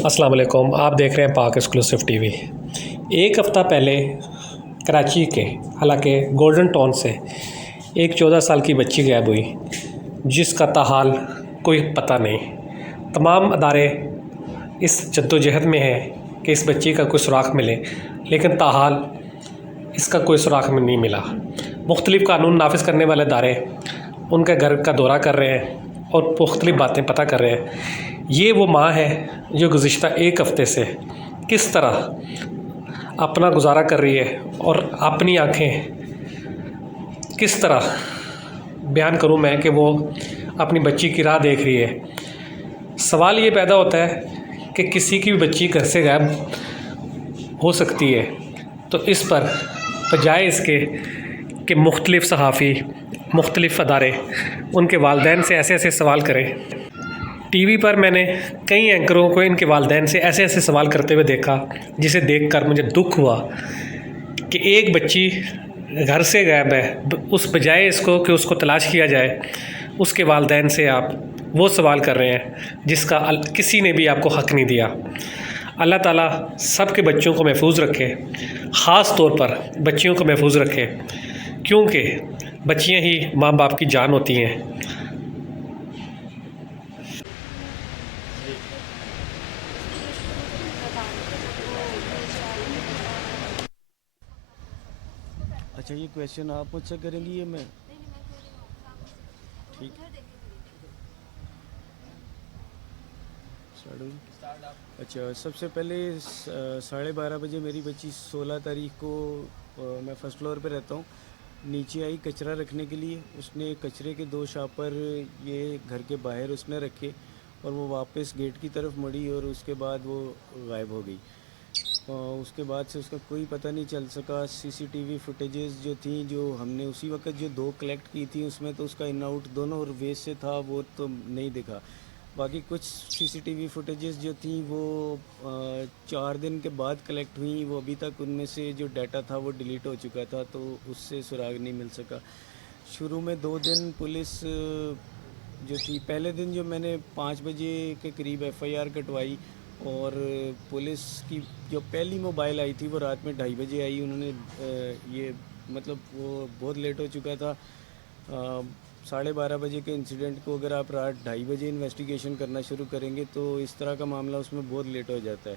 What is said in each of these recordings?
अस्सलाम वालेकुम। आप देख रहे हैं पाक एक्सक्लूसिव टीवी। एक हफ़्ता पहले कराची के हालांकि गोल्डन टाउन से एक 14 साल की बच्ची गायब हुई, जिसका ताहाल कोई पता नहीं। तमाम अदारे इस जद्दोजहद में हैं कि इस बच्ची का कोई सुराग मिले, लेकिन ताहाल इसका कोई सुराग में नहीं मिला। मुख्तलिफ़ कानून नाफिज करने वाले अदारे उनके घर का दौरा कर रहे हैं और मुख्तलिफ़ बातें पता कर रहे हैं। ये वो माँ है जो गुज़िश्ता एक हफ़्ते से किस तरह अपना गुजारा कर रही है और अपनी आँखें किस तरह बयान करूँ मैं कि वो अपनी बच्ची की राह देख रही है। सवाल ये पैदा होता है कि किसी की भी बच्ची घर से गायब हो सकती है, तो इस पर बजाय इसके कि मुख्तलिफ़ सहाफ़ी, मुख्तलिफ़ अदारे उनके वालिदैन से ऐसे ऐसे सवाल करें। टीवी पर मैंने कई एंकरों को इनके वालिदैन से ऐसे ऐसे सवाल करते हुए देखा, जिसे देखकर मुझे दुख हुआ कि एक बच्ची घर से गायब है, उस बजाय इसको कि उसको तलाश किया जाए, उसके वालिदैन से आप वो सवाल कर रहे हैं जिसका किसी ने भी आपको हक़ नहीं दिया। अल्लाह ताला सब के बच्चों को महफूज रखे, ख़ास तौर पर बच्चियों को महफूज रखे, क्योंकि बच्चियां ही माँ बाप की जान होती हैं। अच्छा, ये क्वेश्चन आप मुझसे करेंगी ये मैं? ठीक, स्टार्ट होगी। अच्छा, सबसे पहले 12:30 बजे मेरी बच्ची 16 तारीख को मैं फ़र्स्ट फ्लोर पे रहता हूँ, नीचे आई कचरा रखने के लिए। उसने कचरे के 2 शापर ये घर के बाहर उसने रखे और वो वापस गेट की तरफ मुड़ी और उसके बाद वो गायब हो गई। उसके बाद से उसका कोई पता नहीं चल सका। सीसीटीवी फुटेजेस जो थी, जो हमने उसी वक्त जो 2 कलेक्ट की थी, उसमें तो उसका इन आउट दोनों वेज से था, वो तो नहीं दिखा। बाकी कुछ सीसीटीवी फुटेजेस जो थी वो 4 दिन के बाद कलेक्ट हुई। वो अभी तक उनमें से जो डाटा था वो डिलीट हो चुका था, तो उससे सुराग नहीं मिल सका। शुरू में 2 दिन पुलिस जो थी, पहले दिन जो मैंने 5 बजे के करीब एफआईआर कटवाई, और पुलिस की जो पहली मोबाइल आई थी वो रात में 2:30 बजे आई। उन्होंने ये मतलब वो बहुत लेट हो चुका था। 12:30 बजे के इंसिडेंट को अगर आप रात 2:30 बजे इन्वेस्टिगेशन करना शुरू करेंगे तो इस तरह का मामला उसमें बहुत लेट हो जाता है।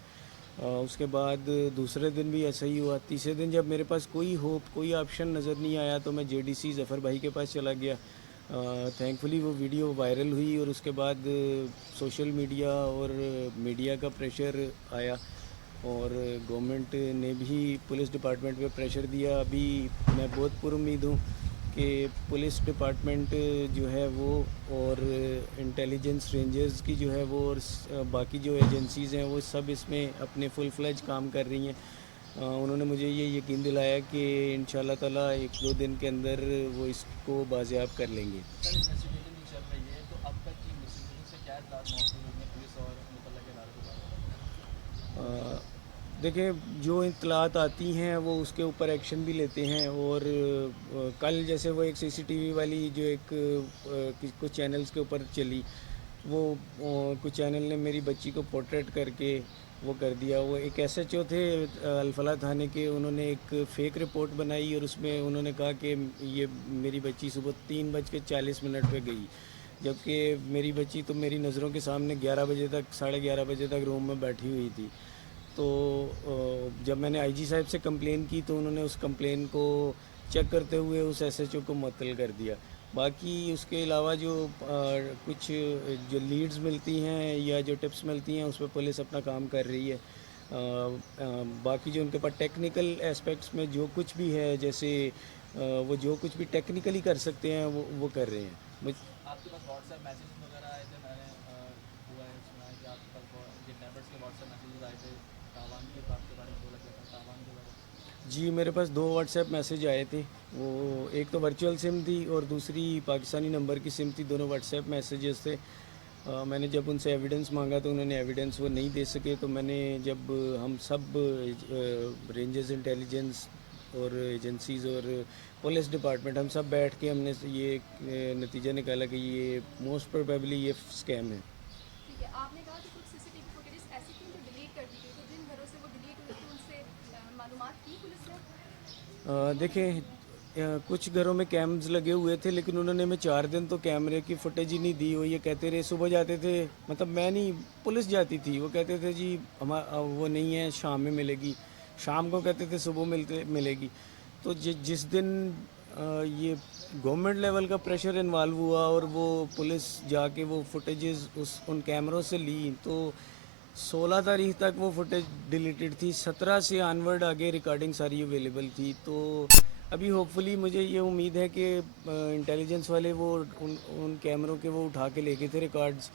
उसके बाद दूसरे दिन भी ऐसा ही हुआ। तीसरे दिन जब मेरे पास कोई होप, कोई ऑप्शन नज़र नहीं आया, तो मैं जेडीसी ज़फ़र भाई के पास चला गया। थैंकफुली वो वीडियो वायरल हुई और उसके बाद सोशल मीडिया और मीडिया का प्रेशर आया और गवर्नमेंट ने भी पुलिस डिपार्टमेंट पे प्रेशर दिया। अभी मैं बहुत पुरुम्मीद हूँ कि पुलिस डिपार्टमेंट जो है वो और इंटेलिजेंस रेंजर्स की जो है वो और बाकी जो एजेंसीज़ हैं वो सब इसमें अपने फुल फ्लेज काम कर रही हैं। उन्होंने मुझे ये यकीन दिलाया कि इंशाल्लाह ताला 1-2 दिन के अंदर वो इसको बाजियाब कर लेंगे। सर, इन्वेस्टिगेशन जो चल रही है, तो अब तक की इन्वेस्टिगेशन से क्या इत्तलात मौसूल हुई हैं पुलिस और मुतल्लिक़ इदारों के बारे में? देखिए, जो इत्तलात आती हैं वो उसके ऊपर एक्शन भी लेते हैं। और कल जैसे वो एक सीसीटीवी वाली जो एक कुछ चैनल्स के ऊपर चली, वो कुछ चैनल ने मेरी बच्ची को पोर्ट्रेट करके वो कर दिया। वो एक एसएचओ थे अल्फला थाने के, उन्होंने एक फ़ेक रिपोर्ट बनाई और उसमें उन्होंने कहा कि ये मेरी बच्ची सुबह 3:40 पे गई, जबकि मेरी बच्ची तो मेरी नज़रों के सामने 11 बजे तक, 11:30 बजे तक रूम में बैठी हुई थी। तो जब मैंने आईजी साहब से कंप्लेन की तो उन्होंने उस कंप्लेन को चेक करते हुए उस एसएचओ को मुअत्तल कर दिया। बाकी उसके अलावा जो कुछ जो लीड्स मिलती हैं या जो टिप्स मिलती हैं, उस पर पुलिस अपना काम कर रही है। बाकी जो उनके पास टेक्निकल एस्पेक्ट्स में जो कुछ भी है, जैसे वो जो कुछ भी टेक्निकली कर सकते हैं वो कर रहे हैं। आपके पास व्हाट्सएप मैसेजेस वगैरह आए थे? मैंने हुआ है सुना है कि आपके पास किडनैपर्स के व्हाट्सएप मैसेजेस आए थे तावान के बात के बारे में बोला गया था, तावान के बारे में। जी, मेरे पास 2 व्हाट्सएप मैसेज आए थे। वो एक तो वर्चुअल सिम थी और दूसरी पाकिस्तानी नंबर की सिम थी। दोनों व्हाट्सएप मैसेजेस थे। मैंने जब उनसे एविडेंस मांगा तो उन्होंने एविडेंस वो नहीं दे सके। तो मैंने जब हम सब रेंजर्स इंटेलिजेंस और एजेंसीज़ और पुलिस डिपार्टमेंट, हम सब बैठ के हमने ये नतीजा निकाला कि ये मोस्ट प्रोबेबली ये स्कैम है। ठीक है, आपने कहा कि कुछ सीसीटीवी फुटेजेस ऐसी थी जो देखें, कुछ घरों में कैम्स लगे हुए थे, लेकिन उन्होंने हमें 4 दिन तो कैमरे की फुटेज ही नहीं दी। वो ये कहते रहे, सुबह जाते थे, मतलब मैं नहीं, पुलिस जाती थी, वो कहते थे जी वो नहीं है, शाम में मिलेगी। शाम को कहते थे सुबह मिलेगी। तो जिस दिन ये गवर्नमेंट लेवल का प्रेशर इन्वॉल्व हुआ और वो पुलिस जाके वो फुटेजेस उन कैमरों से ली, तो 16 तारीख तक वो फुटेज डिलीटेड थी। 17 से ऑनवर्ड आगे रिकॉर्डिंग सारी अवेलेबल थी। तो अभी होपफुली मुझे ये उम्मीद है कि इंटेलिजेंस वाले वो उन कैमरों के वो उठा के लेके थे रिकॉर्ड्स।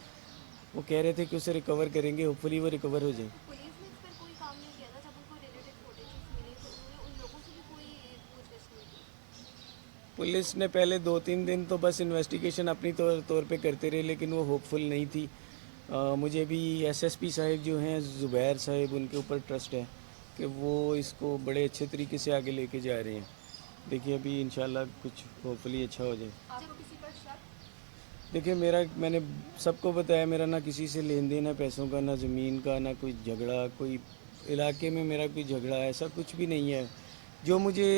वो कह रहे थे कि उसे रिकवर करेंगे, होपफुली वो रिकवर हो जाए। पुलिस ने इस पर कोई काम नहीं किया था जब उनको रिलेटेड फुटेजेस मिली तो उन्होंने उन लोगों से भी कोई पूछताछ नहीं की? पुलिस ने पहले 2-3 दिन तो बस इन्वेस्टिगेशन अपनी तौर पे करते रहे, लेकिन वो होपफुल नहीं थी। मुझे भी एसएसपी साहब जो हैं ज़ुबैर साहब, उनके ऊपर ट्रस्ट है कि वो इसको बड़े अच्छे तरीके से आगे लेके जा रहे हैं। देखिए अभी इंशाल्लाह कुछ होपफुली अच्छा हो जाए। आपको किसी पर शक? देखिए मैंने सबको बताया, मेरा ना किसी से लेन देन है पैसों का, ना ज़मीन का, ना कोई झगड़ा, कोई इलाके में मेरा कोई झगड़ा, ऐसा कुछ भी नहीं है। जो मुझे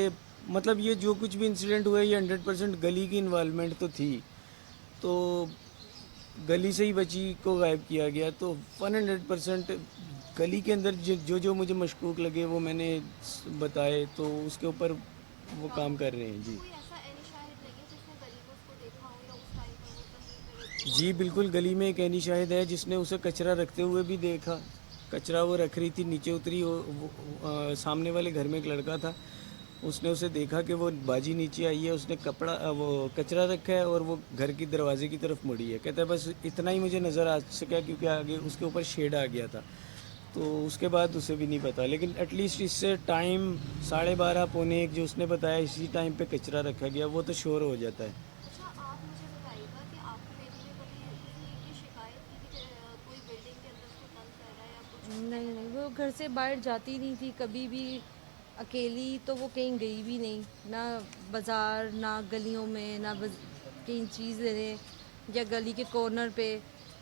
मतलब ये जो कुछ भी इंसिडेंट हुआ है, ये 100% गली की इन्वॉल्वमेंट तो थी। तो गली से ही बच्ची को गायब किया गया, तो 100% गली के अंदर जो मुझे मशकूक लगे वो मैंने बताए, तो उसके ऊपर वो काम कर रहे हैं जी। कोई ऐसा एनी शाहिद नहीं है जिसने गली में उसको देखा हो या उस टाइम पर वो कहीं पर जी बिल्कुल, गली में एक ऐनी शाहिद है जिसने उसे कचरा रखते हुए भी देखा। कचरा वो रख रही थी, नीचे उतरी, सामने वाले घर में एक लड़का था, उसने उसे देखा कि वो बाजी नीचे आई है, उसने वो कचरा रखा है और वो घर की दरवाजे की तरफ मुड़ी है। कहता है बस इतना ही मुझे नज़र आ सका, क्योंकि आगे उसके ऊपर शेड आ गया था। तो उसके बाद उसे भी नहीं पता, लेकिन एटलीस्ट इससे टाइम 12:30 पौने 1 जो उसने बताया, इसी टाइम पे कचरा रखा गया, वो तो श्योर हो जाता है। अच्छा, आप मुझे बताइएगा कि आपकी बेटी ने कभी किसी की शिकायत की थी कि कोई बिल्डिंग के अंदर उसको तंग कर रहा है या कुछ? नहीं नहीं, वो घर से बाहर जाती नहीं थी कभी भी। अकेली तो वो कहीं गई भी नहीं, ना बाज़ार, ना गलियों में, ना कहीं चीज़ लेने या गली के कॉर्नर पे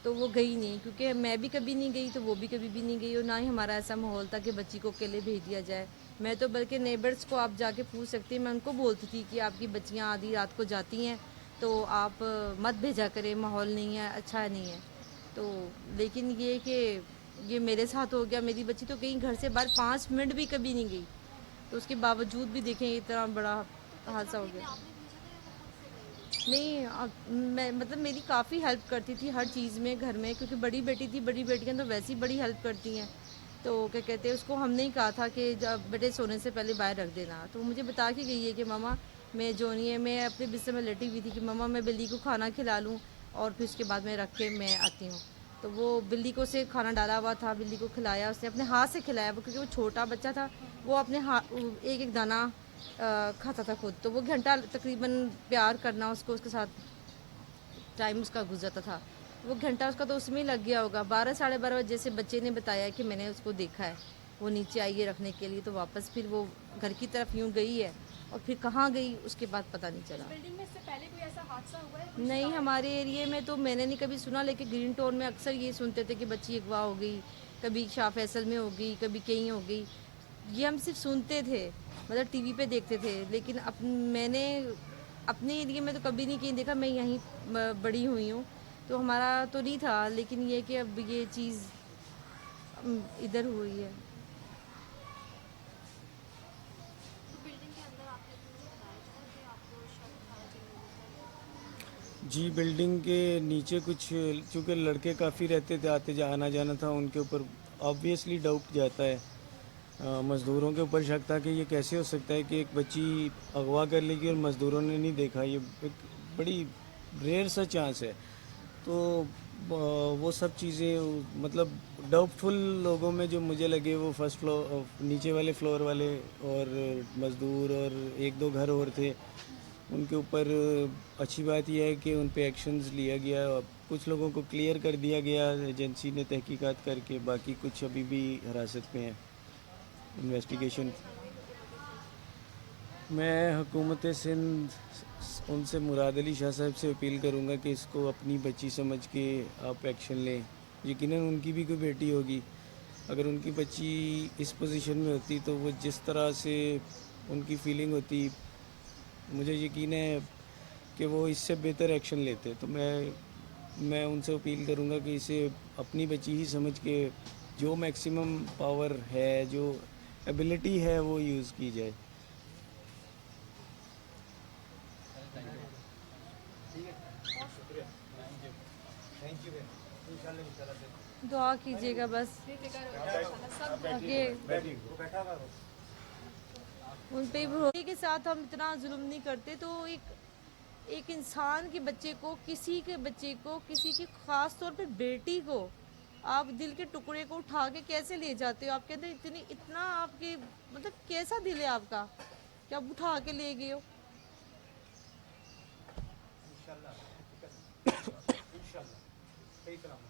तो वो गई नहीं। क्योंकि मैं भी कभी नहीं गई तो वो भी कभी भी नहीं गई, और ना ही हमारा ऐसा माहौल था कि बच्ची को अकेले भेज दिया जाए। मैं तो बल्कि नेबर्स को आप जाके पूछ सकती हैं, मैं उनको बोलती थी कि आपकी बच्चियाँ आधी रात को जाती हैं तो आप मत भेजा करें, माहौल नहीं है, अच्छा नहीं है। तो लेकिन ये कि ये मेरे साथ हो गया, मेरी बच्ची तो कहीं घर से बाहर 5 मिनट भी कभी नहीं गई, तो उसके बावजूद भी देखें इतना बड़ा हादसा हो आपने गया। आपने भेजा था या वो खुद से गई थी? नहीं, मैं मतलब मेरी काफ़ी हेल्प करती थी हर चीज़ में घर में, क्योंकि बड़ी बेटी थी, बड़ी बेटियां तो वैसे ही बड़ी हेल्प करती हैं। तो क्या कहते हैं, उसको हमने ही कहा था कि जब बेटे सोने से पहले बाहर रख देना, तो वो मुझे बता के गई है कि मामा मैं जो नहीं है, मैं अपने बिस्तर में लेटी हुई थी कि मामा मैं बिल्ली को खाना खिला लूँ और फिर उसके बाद मैं रख के मैं आती हूँ। तो वो बिल्ली को से खाना डाला हुआ था, बिल्ली को खिलाया, उसने अपने हाथ से खिलाया, वो क्योंकि वो छोटा बच्चा था, वो अपने हाथ एक एक दाना खाता था खुद। तो वो घंटा तकरीबन प्यार करना उसको, उसके साथ टाइम उसका गुजरता था। वो घंटा उसका तो उसमें ही लग गया होगा। 12-12:30 बजे से बच्चे ने बताया कि मैंने उसको देखा है, वो नीचे आई है रखने के लिए, तो वापस फिर वो घर की तरफ यूँ गई है और फिर कहाँ गई उसके बाद पता नहीं चला। बिल्डिंग में इससे पहले कोई ऐसा हादसा हुआ है? नहीं, हमारे एरिए में तो मैंने नहीं कभी सुना, लेकिन ग्रीन टाउन में अक्सर ये सुनते थे कि बच्ची अगवा हो गई, कभी शाह फैसल में हो गई, कभी कहीं हो गई। ये हम सिर्फ सुनते थे, मतलब टीवी पे देखते थे, लेकिन मैंने अपने एरिए में तो कभी नहीं कहीं देखा। मैं यहीं बड़ी हुई हूँ, तो हमारा तो नहीं था, लेकिन ये कि अब ये चीज़ इधर हुई है। तो बिल्डिंग के अंदर आपने मुझे बताया था कि आपको शक था जिन लोगों पर। जी बिल्डिंग के नीचे कुछ, चूँकि लड़के काफ़ी रहते थे, आना जाना था, उनके ऊपर ऑब्वियसली डाउट जाता है। मज़दूरों के ऊपर शक था कि ये कैसे हो सकता है कि एक बच्ची अगवा कर लेगी और मज़दूरों ने नहीं देखा। ये एक बड़ी रेयर सा चांस है। तो वो सब चीज़ें मतलब डाउटफुल लोगों में जो मुझे लगे, वो फर्स्ट फ्लोर, नीचे वाले फ्लोर वाले और मज़दूर और 1-2 घर और थे, उनके ऊपर। अच्छी बात यह है कि उन पे एक्शंस लिया गया। कुछ लोगों को क्लियर कर दिया गया एजेंसी ने तहकीकात करके, बाकी कुछ अभी भी हिरासत में है, इन्वेस्टिगेशन। मैं हुकूमत सिंध उनसे मुराद अली शाह साहब से अपील करूंगा कि इसको अपनी बच्ची समझ के आप एक्शन लें। यकीनन उनकी भी कोई बेटी होगी, अगर उनकी बच्ची इस पोजीशन में होती तो वो जिस तरह से उनकी फीलिंग होती, मुझे यकीन है कि वो इससे बेहतर एक्शन लेते। तो मैं उनसे अपील करूँगा कि इसे अपनी बच्ची ही समझ के जो मैक्सिमम पावर है, जो एबिलिटी है, वो यूज़ की जाए। दुआ कीजिएगा बस कि उन पे भरोसे के साथ हम इतना जुल्म नहीं करते। तो एक इंसान के बच्चे को, किसी के बच्चे को, किसी की ख़ास तौर पे बेटी को आप दिल के टुकड़े को उठा के कैसे ले जाते हो? आपके अंदर इतना आपके मतलब कैसा दिल है आपका कि आप उठा के ले गए हो? इंशाल्लाह, इंशाल्लाह, सही सलामत।